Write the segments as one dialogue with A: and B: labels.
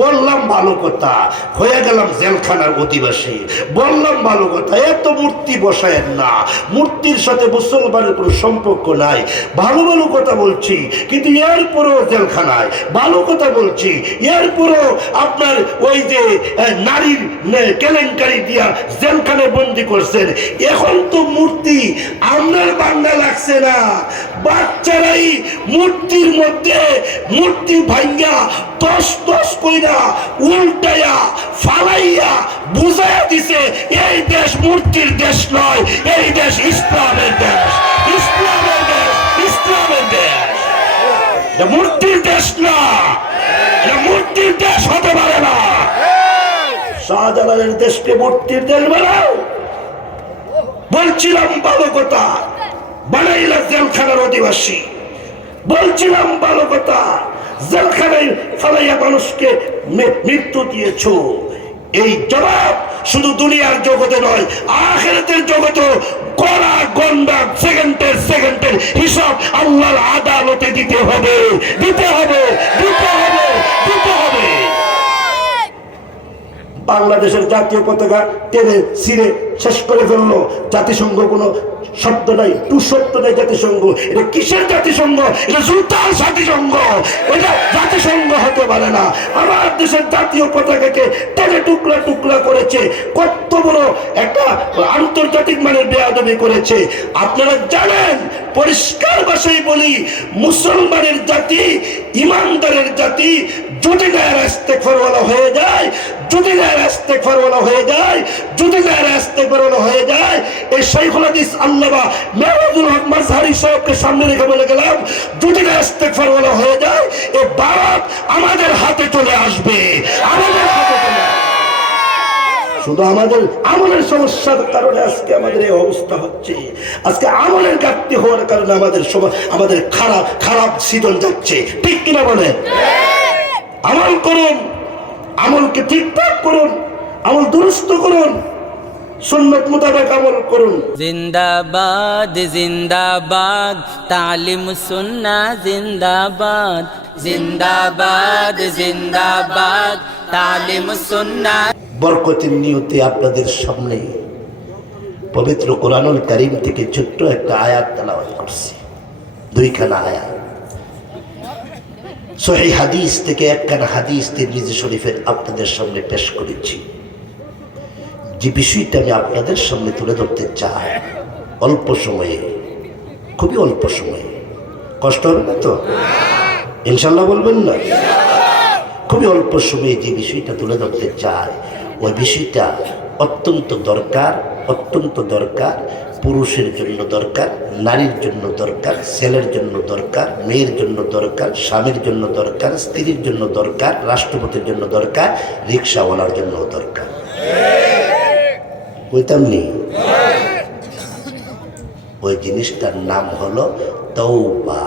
A: বললাম ভালো কথা। হয়ে গেলাম জেলখানার অধিবাসী। বললাম ভালো কথা, এত মূর্তি বসায়েন না। মূর্তির সাথে মুসলমানের কোনো সম্পর্ক নাই। ভালো ভালো কথা বলছি, কিন্তু এরপরেও জেলখানায়। ভালো কথা বলছি, এরপরেও আপনার ওই যে নারীর কেলেঙ্কারি দিয়া জেলখানায় বন্দি করছেন। এখন তো মূর্তি আপনার বাংলা লাগছে না। বাচ্চারাই মূর্তির মধ্যে মূর্তি ভাঙ্গা দশ দশ কইরা উল্টাইয়া, ফালাইয়া বুঝাইয়া দিছে, এই দেশ মূর্তির দেশ নয়, এই দেশ ইসলামের দেশ ইসলামের দেশ ইসলামের দেশ। মূর্তির দেশ না মূর্তির দেশ হতে পারে না। শাহজালালের দেশকে মূর্তির দেশ বানাও। বলছিলাম ভালো কথা বানাইলা জেলখানার অধিবাসী। বলছিলাম ভালো কথা জেলখানায় ফালাইয়া মানুষকে মৃত্যু দিয়েছ। এই জবাব শুধু দুনিয়ার জগতে নয়, আখেরাতের জগতে কড়া গন্ডা সেকেন্ডের সেকেন্ডের হিসাব আল্লাহর আদালতে দিতে হবে। দিতে হবে দিতে হবে দিতে হবে। বাংলাদেশের জাতীয় পতাকা টেনে ছিঁড়ে শেষ করে ফেলল। জাতিসংঘ কোনো শব্দ নাই টু শব্দ নাই জাতিসংঘ। এটা কিসের জাতিসংঘ? এটা জুতার জাতিসংঘ। এটা জাতিসংঘ হতে পারে না। আমার দেশের জাতীয় পতাকাকে টেনে টুকরা টুকরা করেছে, কত বড় একটা আন্তর্জাতিক মানের বেয়াদবি করেছে। আপনারা জানেন, পরিষ্কার ভাষায় বলি, মুসলমানের জাতি, ইমানদারের জাতি, যদি গায়ের ইস্তেগফারওয়ালা হয়ে যায়, যদি গায়ের ইস্তেগফারওয়ালা হয়ে যায়, যদি গায়ের ইস্তেগফারওয়ালা হয়ে যায়, এই শাইখুল হাদিস আল্লামা মেহমুদুল হক মাযহারি সাহেবকে সামনে রেখে বলে গেলাম, যদি গায়ের ইস্তেগফারওয়ালা হয়ে যায় এই বাপ আমাদের হাতে চলে আসবে। আমাদের হাতে চলে আসবে শুধু আমাদের আমলের সমস্যার কারণে আজকে আমাদের এই অবস্থা হচ্ছে। আজকে আমলের ঘাটতি হওয়ার কারণে আমাদের সময় আমাদের খারাপ খারাপ সিজন যাচ্ছে। ঠিক কিনা বলে আমল করুন। আমলকে ঠিকঠাক করুন। আমল দুরুস্ত করুন। সুন্নত মোতাবেক আমল করুন।
B: জিন্দাবাদ জিন্দাবাদ তালিম সুন্না জিন্দাবাদ। জিন্দাবাদ জিন্দাবাদ তালিম সুন্না
A: বরকতের নিয়তে আপনাদের সামনে পবিত্র কোরআনুল করিম থেকে ছোট্ট একটা আয়াত তেলাওয়াত করছি। দুইখানা আয়াত। সহি হাদিস থেকে একখানা হাদিস তিরমিজি শরীফের আপনাদের সামনে পেশ করেছি। যে বিষয়টা আমি আপনাদের সামনে তুলে ধরতে চাই, অল্প সময়ে, খুবই অল্প সময়ে। কষ্ট হবে না তো? ইনশাল্লাহ বলবেন না? খুবই অল্প সময়ে যে বিষয়টা তুলে ধরতে চায় ওই বিষয়টা অত্যন্ত দরকার অত্যন্ত দরকার, পুরুষের জন্য দরকার, নারীর জন্য দরকার, ছেলের জন্য দরকার, মেয়ের জন্য দরকার, স্বামীর জন্য দরকার, স্ত্রীর জন্য দরকার, রাষ্ট্রপতির জন্য দরকার, রিক্সাওয়ালার জন্য দরকার। বলতাম ওই জিনিসটার নাম হলো তৌবা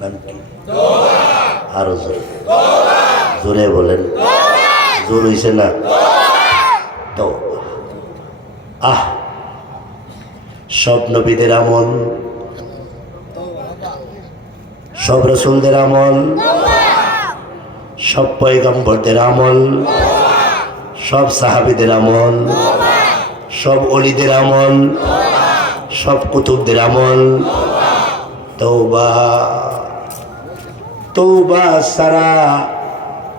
A: নাম কি? আরও জোরে। জোরে বলেন। জোর হইছে না? তো, আহ, সব নবীদের আমল, সব রসুলদের আমল, সব পয়গম্বরদের আমল, সব সাহাবিদের আমল, সব অলিদের আমল, সব কুতুবদের আমল তৌবা তৌবা সারা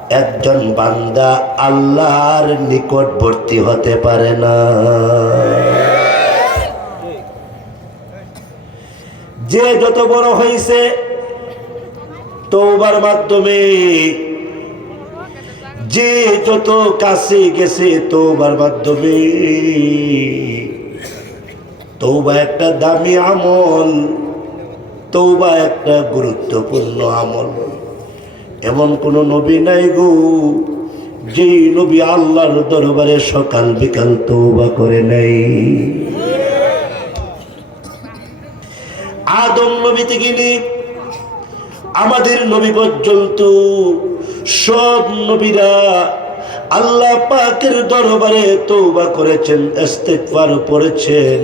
A: একজন বান্দা আল্লাহর নিকটবর্তী হতে পারে না। যে যত বড় হয়েছে তৌবার মাধ্যমে যে যত কাছে গেছে তৌবার মাধ্যমে। তৌবা একটা দামি আমল তৌবা একটা গুরুত্বপূর্ণ আমল। এমন কোন নবী নাই গো, যেই নবী আল্লাহর দরবারে সকাল বিকাল তৌবা করে নাই আদম নবী থেকে আমাদের নবী পর্যন্ত সব নবীরা আল্লাহ পাকের দরবারে তৌবা করেছেন, ইস্তেগফার পড়েছেন।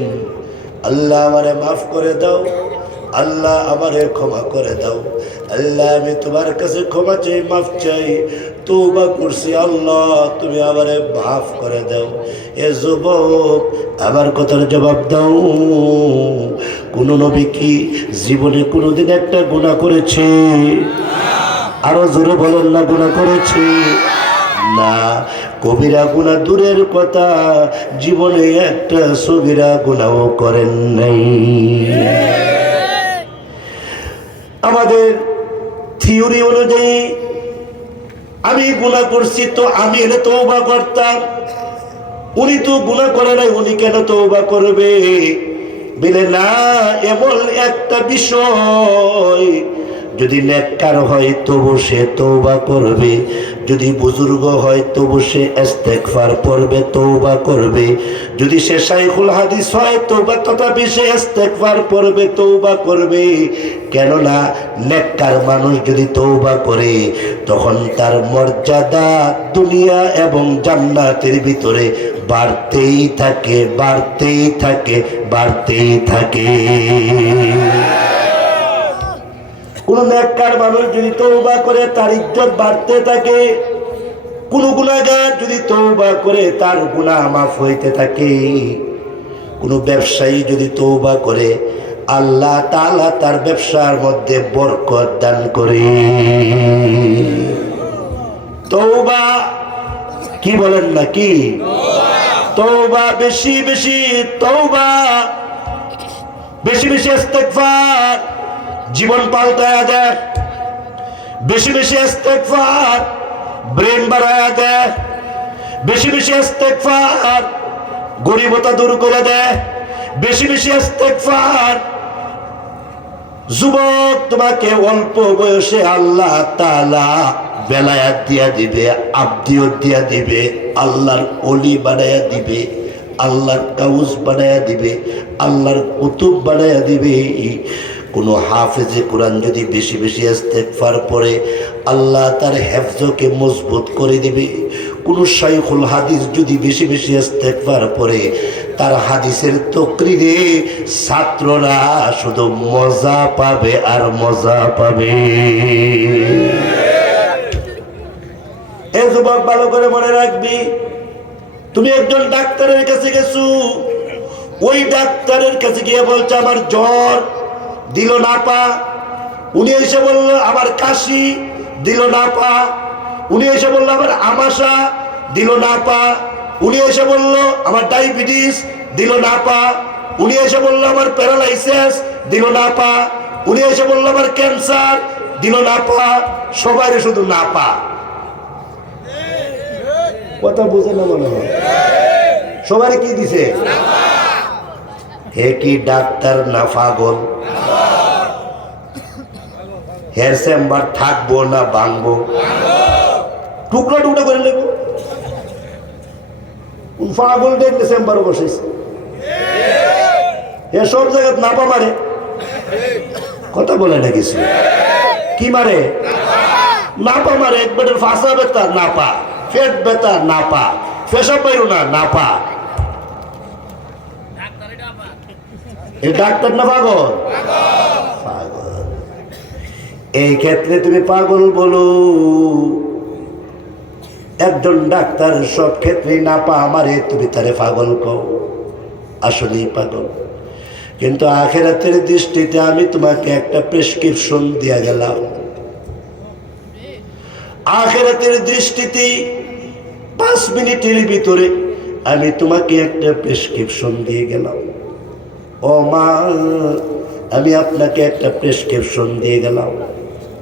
A: আল্লাহ আমারে মাফ করে দাও। আল্লাহ আমারে ক্ষমা করে দাও। আল্লাহ, আমি তোমার কাছে ক্ষমা চাই, মাফ চাই। তৌবা করছি, আল্লাহ, তুমি আমারে মাফ করে দাও। এ যুবক, আমার কথার জবাব দাও। কোন নবী কি জীবনে কোনোদিন একটা গুণা করেছে? আরও জোরে বলেন না গুণা করেছে? না, কবিরা গুণা দূরের কথা, জীবনে একটা সবিরা গুণাও করেন নাই। আমাদের থিওরি অনুযায়ী, আমি গুণা করছি তো আমি এনে তৌবা করতাম। উনি তো গুণা করে নাই, উনি কেন তৌবা করবে? বলে, না, এমন একটা বিষয়। যদি নেককার হয়, তবু সে তৌবা করবে। যদি বুজুর্গ হয়, তবু সে ইস্তেগফার পড়বে তৌবা করবে। যদি সে শাইখুল হাদিস হয়, তৌবা তথাপি সে ইস্তেগফার পড়বে তৌবা করবে। কেননা, নেককার মানুষ যদি তৌবা করে, তখন তার মর্যাদা দুনিয়া এবং জান্নাতের ভিতরে বাড়তেই থাকে বাড়তেই থাকে বাড়তেই থাকে। কোন নেককার মানুষ যদি তৌবা করে, তার ইজ্জত বাড়তে থাকে। কোন গুণাগার যদি তৌবা করে, তার গুণা মাফ হইতে থাকে। কোন ব্যবসায়ী যদি তৌবা করে, আল্লাহ তালা তার ব্যবসার মধ্যে বরকত দান করে। তৌবা কি বলেন নাকি? তৌবা বেশি বেশি তৌবা বেশি বেশি জীবন পাল্টায়া দেয় বেশি বেশি ইস্তেগফার, ব্রেন বাড়ায়া দেয়। বেশি বেশি ইস্তেগফার, গরিবতা দূর করে দেয়। বেশি বেশি ইস্তেগফার, যুবক তোমাকে অল্প বয়সে আল্লাহ তাআলা বেলায়াত দিয়া দিবে আব্দিয়ত দিয়া দিবে, আল্লাহর অলি বানায়া দিবে, আল্লাহর কাউজ বানায়া দিবে, আল্লাহর কুতুব বানায়া দিবে। কোনো হাফেজে কোরআন যদি বেশি বেশি ইস্তেগফার পরে আল্লাহ তার হেফজকে মজবুত করে দিবে। কোনো শাইখুল হাদিস যদি বেশি বেশি ইস্তেগফার পরে তার হাদিসের তকরিরে ছাত্ররা শুধু মজা পাবে আর মজা পাবে। এ যুবক, ভালো করে মনে রাখবি, তুমি একজন ডাক্তারের কাছে গেছু, ওই ডাক্তারের কাছে গিয়ে বলছে, আমার জ্বর দিল না পা। উনি এসে বলল, আমার কাশি। দিল না পা। উনি এসে বলল, আমার আমাশা। দিল না পা। উনি এসে বলল, আমার ডায়াবেটিস। দিল না পা। উনি এসে বলল, আমার প্যারালাইসিস। দিল না পা। উনি এসে বলল, আমার ক্যান্সার। দিল না পা। সবাই শুধু না পা। কথা বুঝে না মনে হয়? সবার কি দিছে? হে কি ডাক্তার না পাগল? হের চেম্বার থাকব না ভাঙবো? টুকরো টুকরো করে নেব। পাগল দেখলে চেম্বার বসেছে? এ সব জায়গায় নাপা মারে। কথা বলে না কিছু। কি মারে? নাপা মারে। একবারে ফাঁসা বেতা নাপা। পেট বেতা নাপা। পেশা পাইরো না, নাপা। ডাক্তার না পাগল? পাগল। এই ক্ষেত্রে তুমি পাগল বলো। একজন ডাক্তার সব ক্ষেত্রে না পা আমারে তুমি তারে পাগল কও। আসলেই পাগল। কিন্তু আখেরাতের দৃষ্টিতে আমি তোমাকে একটা প্রেসক্রিপশন দিয়া গেলাম। আখেরাতের দৃষ্টিতে পাঁচ মিনিটের ভিতরে আমি তোমাকে একটা প্রেসক্রিপশন দিয়ে গেলাম। ও মা, আমি আপনাকে একটা প্রেসক্রিপশন দিয়ে গেলাম।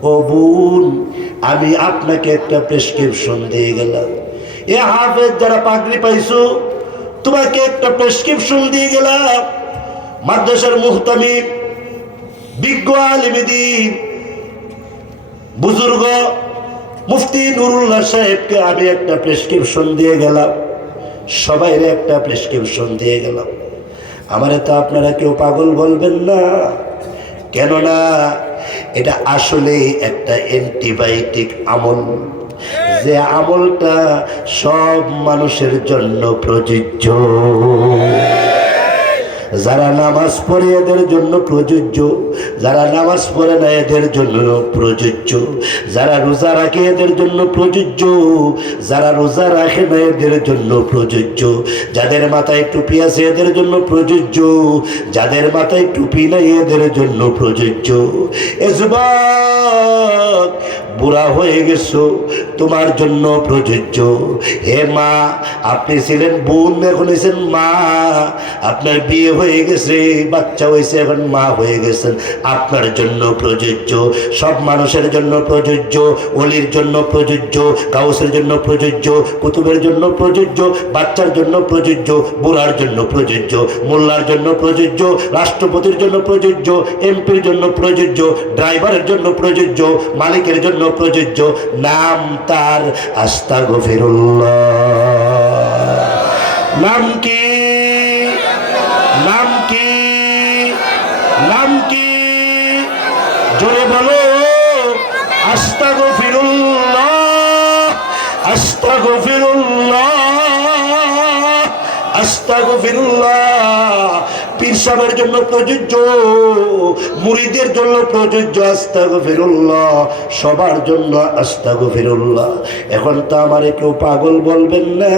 A: ও বোন, আমি আপনাকে একটা প্রেসক্রিপশন দিয়ে গেলাম। এ হাফেজ, যারা পাগড়ি পাইছো, তোমাকে একটা প্রেসক্রিপশন দিয়ে গেলাম। মাদ্রাসার মুহতামিম, বিজ্ঞ আলিমিদিন বুজুর্গ মুফতি নুরুল্লাহ সাহেবকে আমি একটা প্রেসক্রিপশন দিয়ে গেলাম। সবাইরে একটা প্রেসক্রিপশন দিয়ে গেলাম। আমারে তো আপনারা কেউ পাগল বলবেন না। কেননা এটা আসলে একটা অ্যান্টিবায়োটিক আমল। যে আমলটা সব মানুষের জন্য প্রযোজ্য। যারা নামাজ পড়ে এদের জন্য প্রযোজ্য। যারা নামাজ পড়ে না, এদের জন্য প্রযোজ্য। যারা রোজা রাখে, এদের জন্য প্রযোজ্য। যারা রোজা রাখে না, এদের জন্য প্রযোজ্য। যাদের মাথায় টুপি আছে, এদের জন্য প্রযোজ্য। যাদের মাথায় টুপি নাই, এদের জন্য প্রযোজ্য। এ যুবক বুড়া হয়ে গেছো তোমার জন্য প্রযোজ্য হে মা আপনি ছিলেন বোন এখন হয়েছেন মা আপনার বিয়ে হয়ে গেছে বাচ্চা হয়েছে এখন মা হয়ে গেছেন আপনার জন্য প্রযোজ্য সব মানুষের জন্য প্রযোজ্য অলির জন্য প্রযোজ্য গাউসের জন্য প্রযোজ্য কুতুবের জন্য প্রযোজ্য বাচ্চার জন্য প্রযোজ্য বুড়ার জন্য প্রযোজ্য মোল্লার জন্য প্রযোজ্য রাষ্ট্রপতির জন্য প্রযোজ্য এমপির জন্য প্রযোজ্য ড্রাইভারের জন্য প্রযোজ্য মালিকের জন্য প্রযোজ্য নাম তার আস্তা নাম কি? নাম কি? নাম কি? জোরে বলো। আস্তা গফিরুল্লাহ আস্তা গফিরুল্লাহ আস্তা গফিরুল্লাহ পীর সাহেবের জন্য প্রযোজ্য মুড়িদের জন্য প্রযোজ্য আস্তা গফিরুল্লাহ সবার জন্য আস্তা গফিরুল্লাহ এখন তো আমার কেউ পাগল বলবেন না।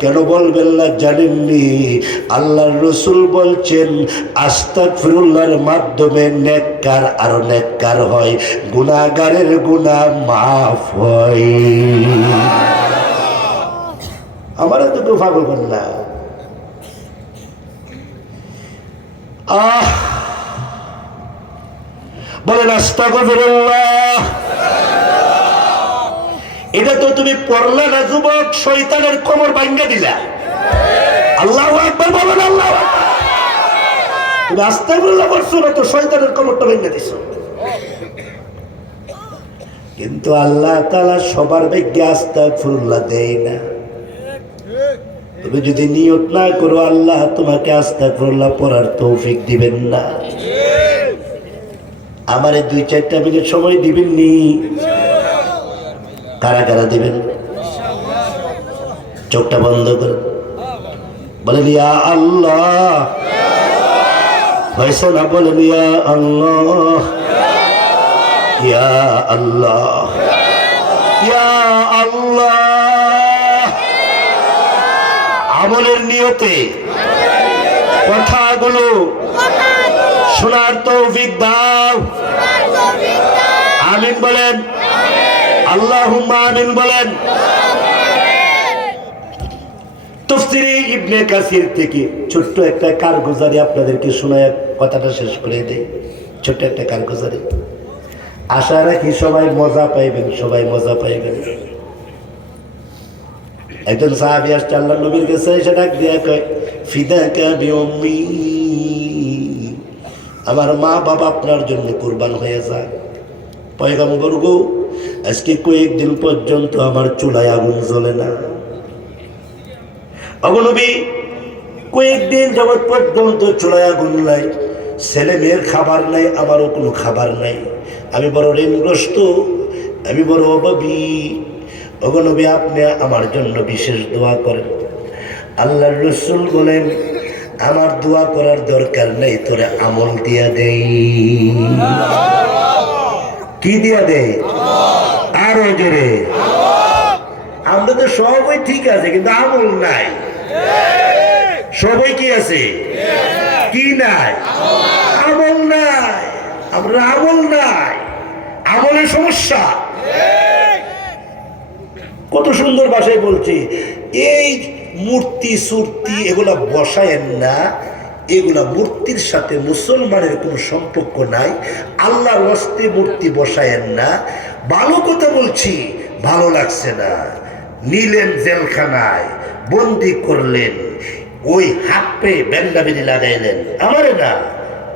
A: কেন বলবেন না জানেননি? আল্লাহর রসুল বলছেন আস্তাক ফিরুল্লাহর মাধ্যমে নেককার আরও নেককার হয় গুণাগারের গুণা মাফ হয়। আমার তো কেউ পাগল না। আহ। বলেন, আস্তাগফিরুল্লাহ। এটা তো তুমি পড়লে না, যুবক, শয়তানের কোমর ভাঙ্গা দিলা। আল্লাহ একবার বলেন, আল্লাহ তুমি আস্তাগফিরুল্লাহ করছ না তো শয়তানের কোমরটা ভেঙে দিছো? কিন্তু আল্লাহ তাআলা সবার ভাগ্যে আস্তাগফিরুল্লাহ দেয় না। তুমি যদি নিয়ত না করো, আল্লাহ তোমাকে আস্তাগফিরুল্লাহ পড়ার তৌফিক দিবেন না। আমারে দুই চারটা মিনিট সময় দিবেন নি কারা কারা দিবেন? চোখটা বন্ধ করে। বলেন, ইয়া আল্লাহ। হয়েছে না? বলেন, ইয়া আল্লাহ। ইয়া আল্লাহ। ইয়া আল্লাহ। আমলের নিয়তে কথাগুলো শোনার তৌফিক দাও। আমিন বলেন। আল্লাহ আমিন বলেন। তফসিরে ইবনে কাসির থেকে ছোট্ট একটা কারগুজারি আপনাদেরকে শোনায়, কথাটা শেষ করে দেই। ছোট্ট একটা কারগুজারি। আশা রাখি সবাই মজা পাইবেন, সবাই মজা পাইবেন। একজন সাহাবি আসছে আল্লাহ নবীর কাছে এসে ডাক দিয়া কয়, ফিদা কাবি উম্মি। আমার মা বাবা আপনার জন্য কোরবান হয়ে যায় পয়গাম্বর গো, আজকে কয়েকদিন পর্যন্ত আমার চুলায় আগুন জ্বলে না। অগনবী কয়েকদিন যাবৎ পর্যন্ত চুলায় আগুন নাই, ছেলে মেয়ের খাবার নাই, আমারও কোনো খাবার নাই। আমি বড় ঋণগ্রস্ত, আমি বড় অভাবী। অগনবী আপনি আমার জন্য বিশেষ দোয়া করেন। আল্লাহর রসুল বলেন, আমার দোয়া করার দরকার নেই, তোরে আমল দিয়া দেই। কি দিয়া দেয় আরও জোরে। আমরা তো সবাই ঠিক আছে, কিন্তু আমল নাই। সবাই কি আছে? কি নাই? আমল নাই। আমরা আমল নাই। আমলের সমস্যা। কত সুন্দর ভাষায় বলছি। এই মূর্তি, সুর্তি এগুলা বসায়েন না। এগুলা মূর্তির সাথে মুসলমানের কোনো সম্পর্ক নাই। আল্লাহর হস্তে মূর্তি বসায়েন না। ভালো কথা বলছি, ভালো লাগছে না। নিলেন জেলখানায়, বন্দি করলেন। ওই হাত পেয়ে লাগাইলেন। আমারে না,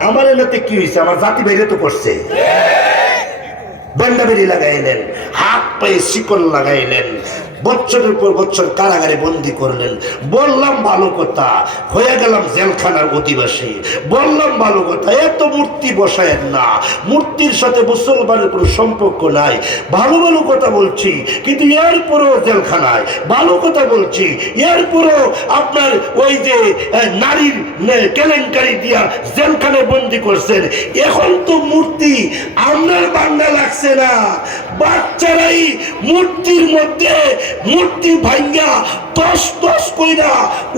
A: আমার এনাতে কি হয়েছে আমার জাতি বাইরে তো করছে। বান্দাবেরি লাগাইলেন হাত পায়ে শিকল লাগাইলেন বছরের পর বছর কারাগারে বন্দি করলেন। বললাম ভালো কথা হয়ে গেলাম জেলখানার অধিবাসী। বললাম ভালো কথা এত মূর্তি বসায়েন না। মূর্তির সাথে মুসলমানের কোনো সম্পর্ক নাই। ভালো ভালো কথা বলছি, কিন্তু এরপরও জেলখানায়। ভালো কথা বলছি, এরপরও আপনার ওই যে নারীর কেলেঙ্কারি দিয়া জেলখানায় বন্দি করছেন। এখন তো মূর্তি আপনার বাংলা লাগছে না। বাচ্চারাই মূর্তির মধ্যে মূর্তি ভাঙ্গা, দশ দশ কইরা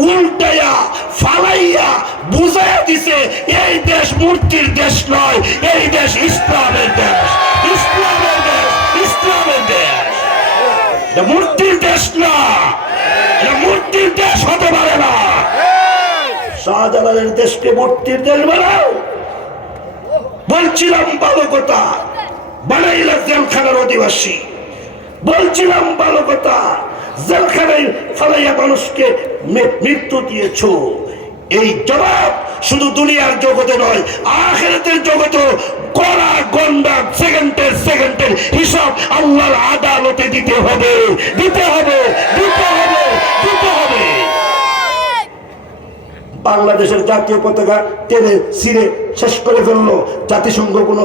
A: উল্টাইয়া, ফালাইয়া বুঝাইয়া দিছে, এই দেশ মূর্তির দেশ নয়, এই দেশ ইসলামের দেশ ইসলামের দেশ ইসলামের দেশ। মূর্তির দেশ না মূর্তির দেশ হতে পারে না। শাহজালালের দেশকে মূর্তির দেশ বানাও। বলছিলাম ভালো কথা বানাইলা জেলখানার অধিবাসী। বলছিলাম ভালো কথা জেলখানায় ফালাইয়া মানুষকে মৃত্যু দিয়েছ, এই জবাব শুধু দুনিয়ার জগতে নয়, আখেরাতের জগতে কড়া গন্ডা সেকেন্ডের সেকেন্ডের হিসাব আল্লাহর আদালতে দিতে হবে দিতে হবে দিতে হবে দিতে হবে। বাংলাদেশের জাতীয় পতাকা টেনে ছিঁড়ে শেষ করে ফেলল। জাতিসংঘ কোনো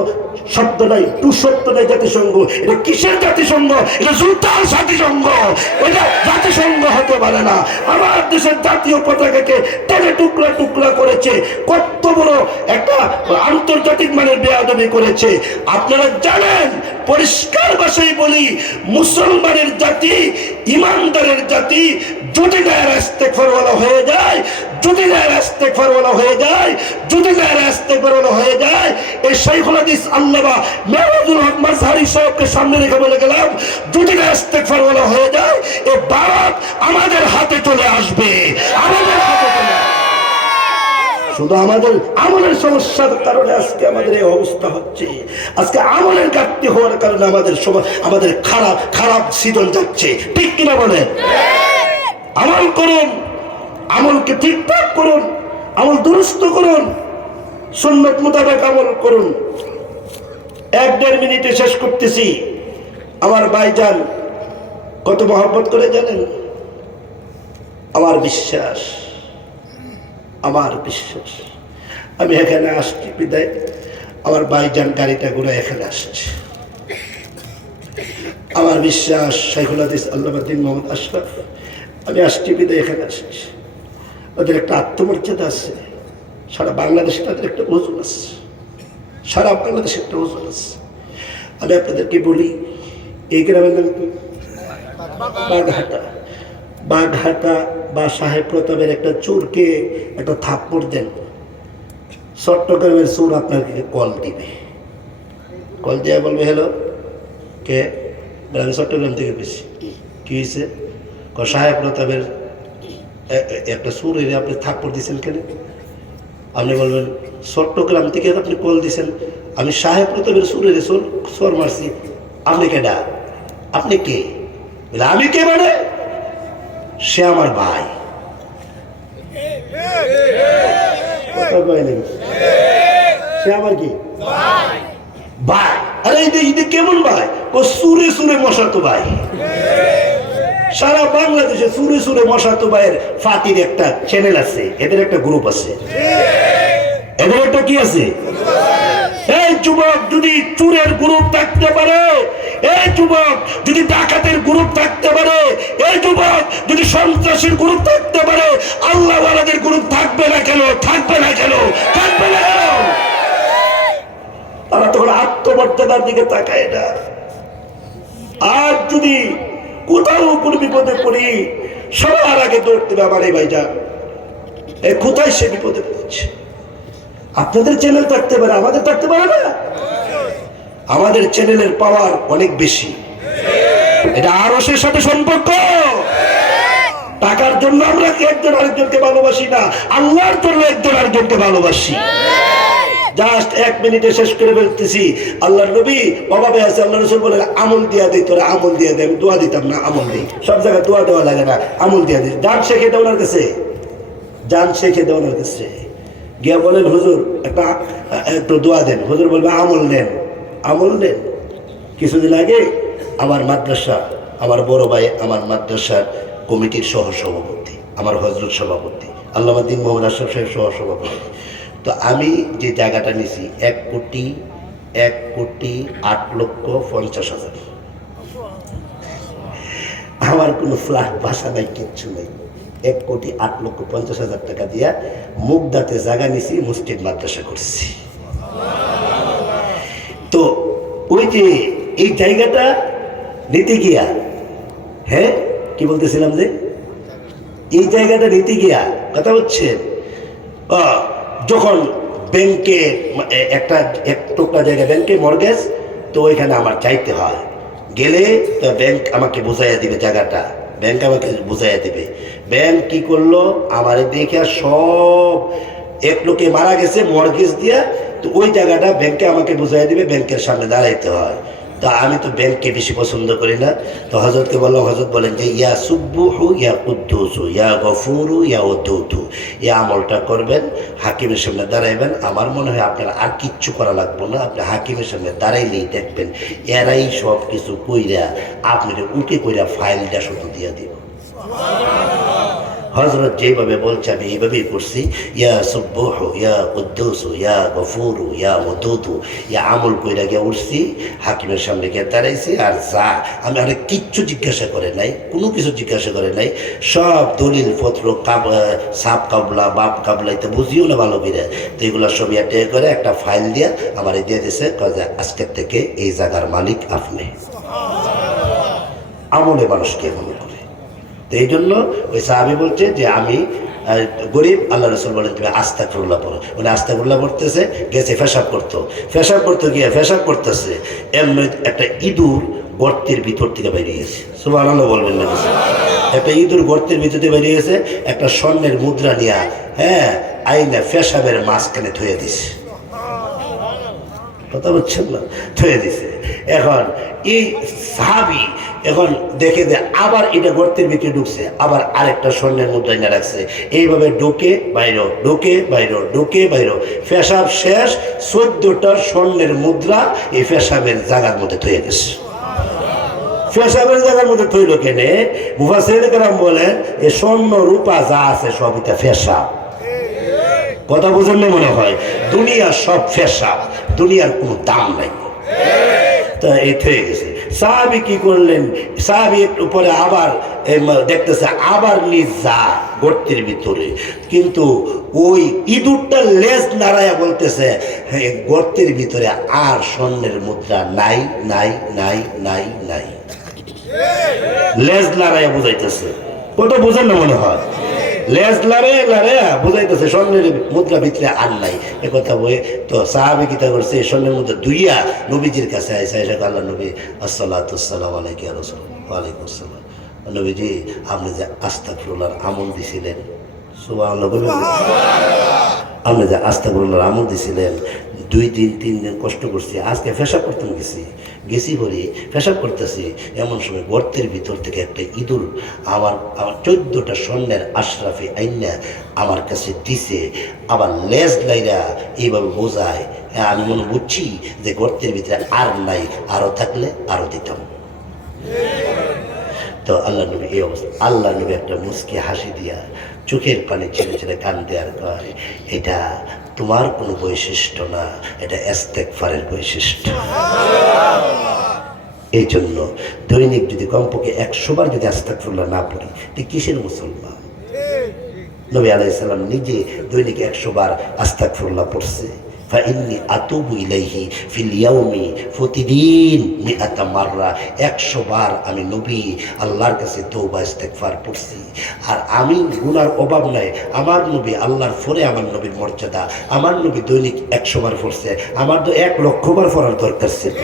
A: শব্দ নাই টু শব্দ নাই জাতিসংঘ। এটা কিসের জাতিসংঘ? এটা জুতার জাতিসংঘ। এটা জাতিসংঘ হতে পারে না। আমার দেশের জাতীয় পতাকাকে টেনে টুকরা টুকরা করেছে। কত বড় একটা আন্তর্জাতিক মানের বেয়াদবি করেছে। আপনারা জানেন পরিষ্কার ভাষায় বলি, মুসলমানের জাতি, ইমানদারের জাতি, যদি গায়ের ইস্তেগফারওয়ালা হয়ে যায়, যদি গায়ের ইস্তেগফারওয়ালা হয়ে যায়, যদি গায়ের ইস্তেগফারওয়ালা হয়ে যায়, এই শাইখুল হাদিস আল্লামা মেহমুদুল হক মাযহারি সাহেবকে সামনে রেখে বলে গেলাম, যদি গায়ের ইস্তেগফারওয়ালা হয়ে যায় এই ভারত আমাদের হাতে চলে আসবে, আমাদের হাতে চলে আসবে। শুধু আমাদের আমলের সমস্যার কারণে আজকে আমাদের এই অবস্থা হচ্ছে। আজকে আমলের ঘাটতি হওয়ার কারণে আমাদের আমাদের খারাপ খারাপ সিজন যাচ্ছে। ঠিক কিনা বলে আমল করুন আমলকে ঠিকঠাক করুন আমল দুরুস্ত করুন সুন্নত মোতাবেক আমল করুন। এক দেড় মিনিটে শেষ করতেছি। আমার ভাইজান কত মহব্বত করে জানেন? আমার বিশ্বাস। আমার বিশ্বাস। আমি এখানে আসছি বিদায়। আমার ভাইজান গাড়িটা ঘুরে এখানে আসছে। আমার বিশ্বাস, শাইখুল হাদিস আল্লাহদ্দিন মোহাম্মদ আশরাফ, আমি আসছি বিদায় এখানে আসছি। ওদের একটা আত্মমর্যাদা আছে। সারা বাংলাদেশে তাদের একটা ওজন আছে। সারা বাংলাদেশে একটা ওজন আছে। আমি আপনাদেরকে বলি, এই গ্রামের নাম কি? বাঘহাটা বাঘহাটা বা সাহেব প্রতাপের একটা চোরকে একটা থাপ্পড় দেন। চট্টগ্রামের চোর আপনাকে কল দিবে। কল দিয়ে বলবে, হ্যালো, কে? আমি চট্টগ্রাম থেকে পেয়েছি কি? হয়েছে? ক সাহেব প্রতাপের একটা সুর এনে আপনি থাপ্পড় দিয়েছেন কেন? আপনি বলবেন, চট্টগ্রাম থেকে আপনি কল দিয়েছেন। আমি সাহেব প্রতাপের সুরে সোর সর মারছি। আপনি কেডা? আপনি কে? বলে, আমি কে মানে? সে আমার ভাই। কথা নাই। সে আমার কি? ভাই। আরে এটা এটা কেমন ভাই? ও সুরে সুরে মশাতো ভাই। সারা বাংলাদেশে সুরে সুরে মশাতো ভাইয়ের ফাতির একটা চ্যানেল আছে। এদের একটা গ্রুপ আছে। এদের একটা কি আছে? এই যুবক যদি চুরের গ্রুপ থাকতে পারে, এই যুবক যদি ডাকাতের গ্রুপ থাকতে পারে, এই যুবক যদি সন্ত্রাসীর গ্রুপ থাকতে পারে, আল্লাহ গ্রুপ থাকবে না কেন? থাকবে না কেন? থাকবে না কেন? তারা তখন আত্মমর্যাদার দিকে তাকায় না। আর যদি কোথাও কোনো বিপদে পড়ি, সবার আগে দৌড় দেবে আমার এই এ কোথায় সে বিপদে পড়েছে? আপনাদের চ্যানেল থাকতে পারে, আমাদের থাকতে পারে না? আমাদের চ্যানেলের পাওয়ার অনেক বেশি। এটা আরসের সাথে সম্পর্ক। টাকার জন্য আমরা একজন আরেকজনকে ভালোবাসি না? আল্লাহর জন্য একজন আরেকজনকে ভালোবাসি। জাস্ট এক মিনিটে শেষ করে ফেলতেছি। আল্লাহ নবী অভাবে আছে আল্লাহ রসুল বলে, আমল দিয়া দিই তোরা আমল দিয়া দে, আমি দোয়া দিতাম না, আমল দিই সব জায়গায় দোয়া দেওয়া লাগে না, আমল দিয়া দিই যান শেখে দেওয়ার কাছে। যান শেখে দেওয়ার কাছে। গিয়া বলেন, হুজুর, একটা একটু দোয়া দেন। হুজুর বলবে, আমল নেন আমল নেন। কিছুদিন আগে আমার মাদ্রাসা, আমার বড় ভাই আমার মাদ্রাসার কমিটির সহ সভাপতি আমার হজরত সভাপতি আল্লামাদ্দিন মোহাম্মদ আশরাফ সাহেব সহ সভাপতি তো আমি যে জায়গাটা নিছি, এক কোটি এক কোটি আট লক্ষ পঞ্চাশ হাজার। আমার কোনো ফ্ল্যাট বাসা নাই, কিচ্ছু নেই। এক কোটি আট লক্ষ পঞ্চাশ হাজার টাকা দিয়া মুগদাতে জায়গা নিছি, মসজিদ, মাদ্রাসা করছি। তো ওই যে এই জায়গাটা নিতে গিয়া হ্যাঁ কি বলতেছিলাম যে? এই জায়গাটা নিতে গিয়া কথা হচ্ছে যখন ব্যাংকে একটা, এক টুকরা জায়গা ব্যাংকে মর্গেজ, তো ওইখানে আমার চাইতে হয়। গেলে তো ব্যাংক আমাকে বোঝাইয়া দিবে জায়গাটা। ব্যাংক আমাকে বুঝাইয়া দেবে। ব্যাংক কি করল? আমার দেখে সব এক লোকে মারা গেছে, মর্গেজ দিয়া, তো ওই জায়গাটা ব্যাংকে আমাকে বুঝাইয়া দেবে, ব্যাংকের সামনে দাঁড়াইতে হয়। তা আমি তো ব্যাংককে বেশি পছন্দ করি না। তো হজরতকে বললাম হজরত বলেন যে, ইয়া সুব্বুহু ইয়া কুদ্দুসু, ইয়া গফুরু, ইয়া উদ্দৌতু। ইয়া আমলটা করবেন, হাকিমের সামনে দাঁড়াইবেন। আমার মনে হয় আপনার আর কিচ্ছু করা লাগবে না। আপনি হাকিমের সামনে দাঁড়াইলেই দেখবেন, এরাই সব কিছু কইরা আপনার উঠে কইরা ফাইলটা শুধু দিয়ে দিব। হজরত যেভাবে বলছে, আমি এইভাবেই করছি। ইয়া সুব্বহ ইয়া কুদ্দুস, ইয়া গফুরু, ইয়া মদুদু ইয়া আমল কইরা গিয়ে উঠছি, হাকিমের সামনে গিয়ে দাঁড়াইছি, আর যা, আমি আরে কিচ্ছু জিজ্ঞাসা করে নাই, কোনো কিছু জিজ্ঞাসা করে নাই, সব দলিল পত্র কাব সাপ কাবলা, বাপ কাবলা, এটা বুঝিও না ভালো করে। তো এগুলো সবই অ্যাটে করে একটা ফাইল দিয়ে আমার দিয়ে দিছে আজকের থেকে এই জায়গার মালিক আপনি। আমলে মানুষকে মনে করে। তো এই জন্য ওই সাহাবি বলছে যে আমি গরিব, আল্লাহ রসুল বলেন তুমি আস্তা ফুল্লা পড়ো। উনি আস্তা ফুল্লা পড়তেছে, গেছে ফেসাব করতো। ফেসাব করতে গিয়ে ফেসাব করতেছে, এমনি একটা ইঁদুর গর্তের ভিতর থেকে বেরিয়ে গেছে। সুবাহ আল্লাহ বলবেন না একটা ইঁদুর গর্তের ভিতর থেকে বেরিয়ে গেছে, একটা স্বর্ণের মুদ্রা নিয়ে হ্যাঁ আইনা ফেসাবের মাঝখানে ধুয়ে দিছে। কথা বলছেন না? থয়ে দিছে। এখন এই সাহাবি এখন দেখে যে আবার এটা গর্তের ভিতরে ঢুকছে, আবার আরেকটা স্বর্ণের মুদ্রা এনে রাখছে। এইভাবে ঢোকে বাইর ঢোকে বাইর ঢোকে বাইর। পেশাব শেষ, চোদ্দটা স্বর্ণের মুদ্রা এই পেশাবের জায়গার মধ্যে থয়ে গেছে। পেশাবের জায়গার মধ্যে থইল কেনে? মুফাসির বলেন যে স্বর্ণ রূপা যা আছে সব এটা পেশাব। কথা বুঝেন মনে হয়? দুনিয়ার সব ফেসাব দুনিয়ার কোনো দাম নাই। তা হয়ে গেছে। সাহাবি কি করলেন? সাহাবি একটু পরে আবার দেখতেছে আবার নিজ যা গর্তের ভিতরে। কিন্তু ওই ইঁদুরটা লেজ নাড়ায়া বলতেছে "হ্যাঁ, গর্তের ভিতরে আর স্বর্ণের মুদ্রা নাই নাই নাই নাই নাই। লেজ লাড়াইয়া বুঝাইতেছে। ওটা বোঝেন না মনে হয়? লেজ লারে লারে বুঝাইতেছে স্বর্ণের মুদ্রা ভিতরে নাই এ কথা বই তো সাহাবি কিতা করছে? স্বর্ণের মুদ্রা দুইয়া নবীজির কাছে আইসা এসে আল্লাহ নবী আসসালাতাম আলাইকি রসুল ওয়ালাইকুম আসসালাম নবীজি আপনি যে আস্তাকুল্লার আমল দিছিলেন সুবাহ আপনি যে আস্তাকুল্লার আমল দিছিলেন দুই দিন তিন দিন কষ্ট করছি। আজকে ফেসা করতাম গেছি। গেছি বলি ফেসাব করতেছি, এমন সময় গর্তের ভিতর থেকে একটা ইঁদুর আমার আমার চোদ্দটা স্বর্ণের আশরাফি আইনা আমার কাছে দিছে। আবার লেজ লাইরা এইভাবে বোঝায় আমি মনে বুঝছি যে গর্তের ভিতরে আর নাই আরও থাকলে আরও দিতাম। তো আল্লাহ নবী এই অবস্থা, আল্লাহ নবী একটা মুসকি হাসি দিয়া চোখের পানি ছেড়ে ছেড়ে কান দেওয়ার কয় এটা তোমার কোনো বৈশিষ্ট্য না এটা এস্তেকফারের বৈশিষ্ট্য। এই জন্য দৈনিক যদি কমপক্ষে একশোবার যদি আস্তাকফুল্লাহ না পড়ি তো কিসের মুসলমান? নবী আলাইসাল্লাম নিজে দৈনিক একশো বার আস্তাকফুল্লাহ পড়ছে। ফাইন্নি আতুবু ইলাইহি ফিল ইয়াউমি প্রতিদিন মিআতা মাররা একশো বার আমি নবী আল্লাহর কাছে তৌবা ইস্তেকফার পড়ছি আর আমি গুনার অভাব নাই। আমার নবী আল্লাহর ফরে আমার নবীর মর্যাদা। আমার নবী দৈনিক একশো বার পড়ছে। আমার তো এক লক্ষ বার পড়ার দরকার ছিল।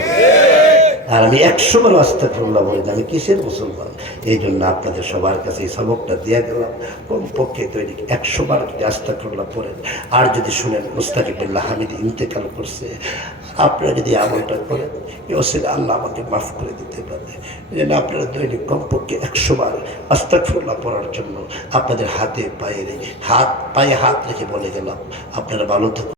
A: আর আমি একশো বার আস্তাকফিরুল্লাহ বলি আমি কিসের মুসলমান? এই জন্য আপনাদের সবার কাছে এই সবকটা দিয়ে গেলাম। কমপক্ষে দৈনিক একশো বার যদি আস্তাকফিরুল্লাহ পড়েন আর যদি শুনেন মুস্তাকিবুল্লাহ হামিদ ইন্তেকাল করছে, আপনারা যদি আমলটা করেন অসিলে আল্লাহ আমাকে মাফ করে দিতে পারে। জন্য আপনারা দৈনিক কমপক্ষে একশো বার আস্তাকফিরুল্লাহ পড়ার জন্য। আপনাদের হাতে পায়ে হাত পায়ে হাত রেখে বলে গেলাম। আপনারা ভালো থাকুন।